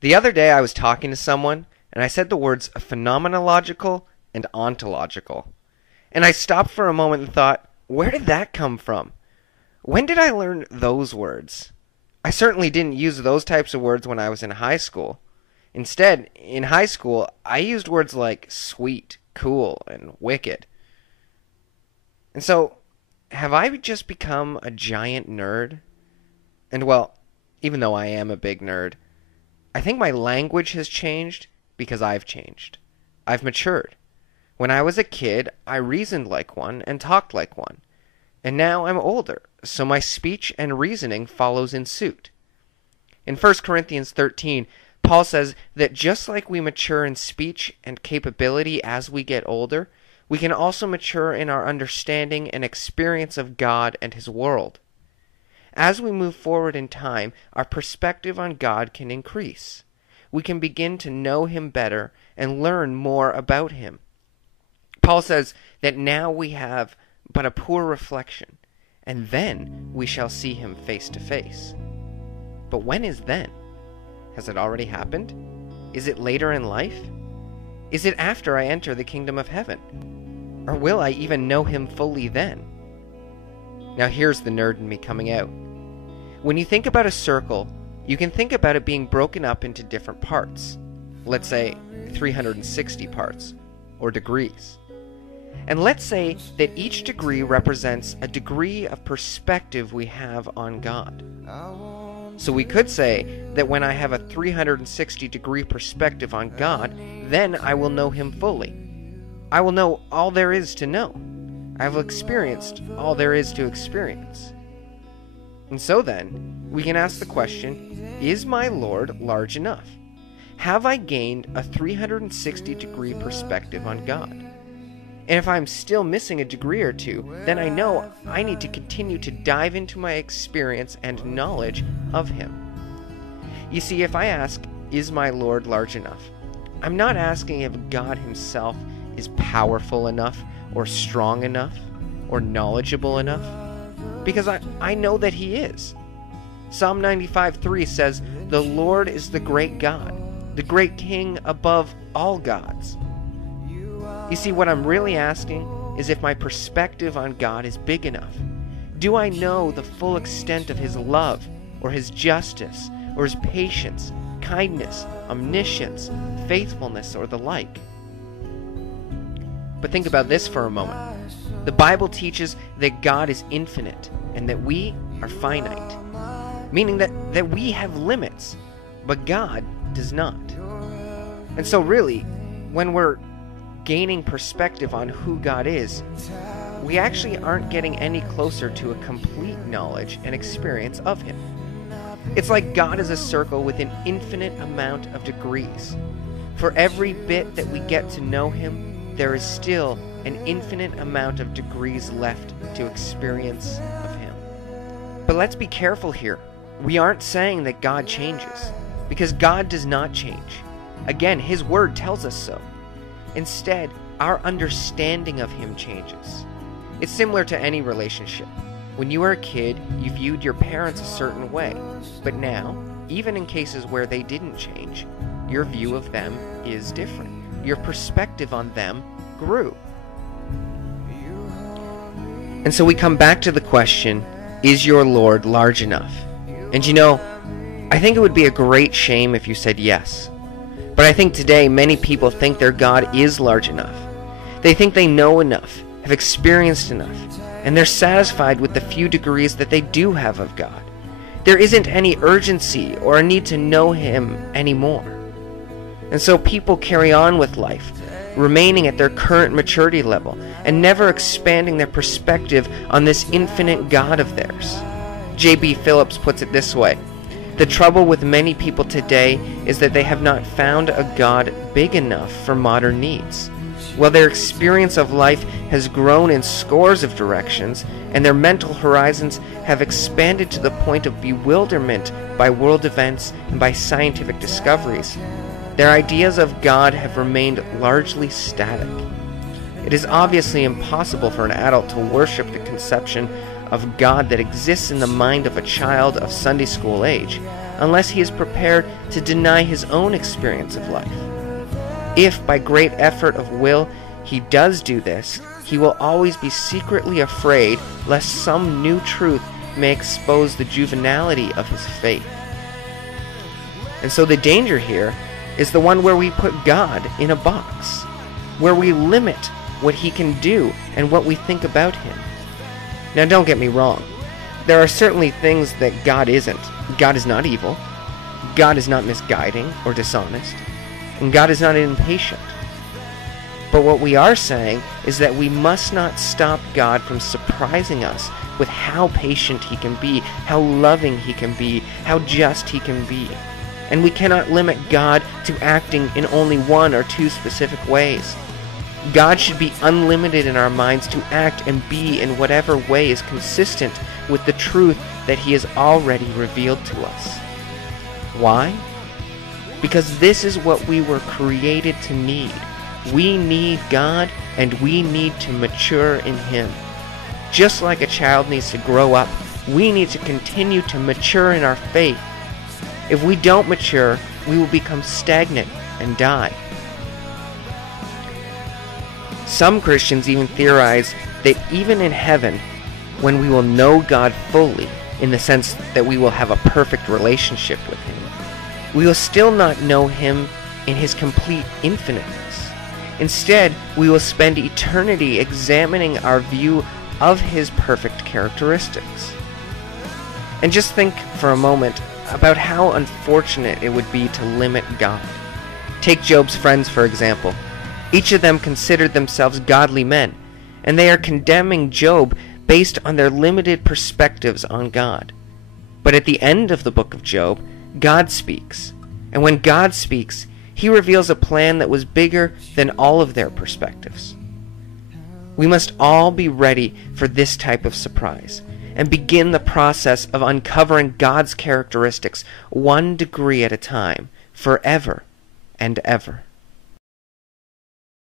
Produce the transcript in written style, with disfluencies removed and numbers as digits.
The other day I was talking to someone, and I said the words phenomenological and ontological. And I stopped for a moment and thought, where did that come from? When did I learn those words? I certainly didn't use those types of words when I was in high school. Instead, in high school, I used words like sweet, cool, and wicked. And so, have I just become a giant nerd? And well, even though I am a big nerd, I think my language has changed because I've changed. I've matured. When I was a kid, I reasoned like one and talked like one. And now I'm older, so my speech and reasoning follows in suit. In 1 Corinthians 13, Paul says that just like we mature in speech and capability as we get older, we can also mature in our understanding and experience of God and His world. As we move forward in time, our perspective on God can increase. We can begin to know Him better and learn more about Him. Paul says that now we have but a poor reflection, and then we shall see Him face to face. But when is then? Has it already happened? Is it later in life? Is it after I enter the kingdom of heaven? Or will I even know Him fully then? Now here's the nerd in me coming out. When you think about a circle, you can think about it being broken up into different parts. Let's say 360 parts, or degrees. And let's say that each degree represents a degree of perspective we have on God. So we could say that when I have a 360-degree perspective on God, then I will know Him fully. I will know all there is to know. I have experienced all there is to experience. And so then, we can ask the question, is my Lord large enough? Have I gained a 360-degree perspective on God? And if I'm still missing a degree or two, then I know I need to continue to dive into my experience and knowledge of Him. You see, if I ask, is my Lord large enough? I'm not asking if God Himself is powerful enough, or strong enough, or knowledgeable enough, because I know that He is. Psalm 95:3 says, "The Lord is the great God, the great King above all gods." You see, what I'm really asking is if my perspective on God is big enough. Do I know the full extent of His love, or His justice, or His patience, kindness, omniscience, faithfulness, or the like? But think about this for a moment. The Bible teaches that God is infinite and that we are finite, meaning that we have limits, but God does not. And so really, when we're gaining perspective on who God is, we actually aren't getting any closer to a complete knowledge and experience of Him. It's like God is a circle with an infinite amount of degrees. For every bit that we get to know Him, there is still an infinite amount of degrees left to experience of Him. But let's be careful here. We aren't saying that God changes, because God does not change. Again, His Word tells us so. Instead, our understanding of Him changes. It's similar to any relationship. When you were a kid, you viewed your parents a certain way, but now, even in cases where they didn't change, your view of them is different. Your perspective on them grew. And so we come back to the question, is your Lord large enough? And you know, I think it would be a great shame if you said yes. But I think today many people think their God is large enough. They think they know enough, have experienced enough, and they're satisfied with the few degrees that they do have of God. There isn't any urgency or a need to know Him anymore. And so people carry on with life, remaining at their current maturity level and never expanding their perspective on this infinite God of theirs. J.B. Phillips puts it this way: the trouble with many people today is that they have not found a God big enough for modern needs. While their experience of life has grown in scores of directions, and their mental horizons have expanded to the point of bewilderment by world events and by scientific discoveries, their ideas of God have remained largely static. It is obviously impossible for an adult to worship the conception of God that exists in the mind of a child of Sunday school age, unless he is prepared to deny his own experience of life. If, by great effort of will, he does do this, he will always be secretly afraid lest some new truth may expose the juvenility of his faith. And so the danger here is the one where we put God in a box, where we limit what he can do and what we think about him. Now, don't get me wrong. There are certainly things that God isn't. God is not evil. God is not misguiding or dishonest. And God is not impatient. But what we are saying is that we must not stop God from surprising us with how patient he can be, how loving he can be, how just he can be. And we cannot limit God to acting in only one or two specific ways. God should be unlimited in our minds to act and be in whatever way is consistent with the truth that he has already revealed to us. Why? Because this is what we were created to need. We need God, and we need to mature in him. Just like a child needs to grow up, we need to continue to mature in our faith. If we don't mature, we will become stagnant and die. Some Christians even theorize that even in heaven, when we will know God fully, in the sense that we will have a perfect relationship with him, we will still not know him in his complete infiniteness. Instead, we will spend eternity examining our view of his perfect characteristics. And just think for a moment about how unfortunate it would be to limit God. Take Job's friends, for example. Each of them considered themselves godly men, and they are condemning Job based on their limited perspectives on God. But at the end of the book of Job, God speaks. And when God speaks, he reveals a plan that was bigger than all of their perspectives. We must all be ready for this type of surprise and begin the process of uncovering God's characteristics 1 degree at a time, forever and ever.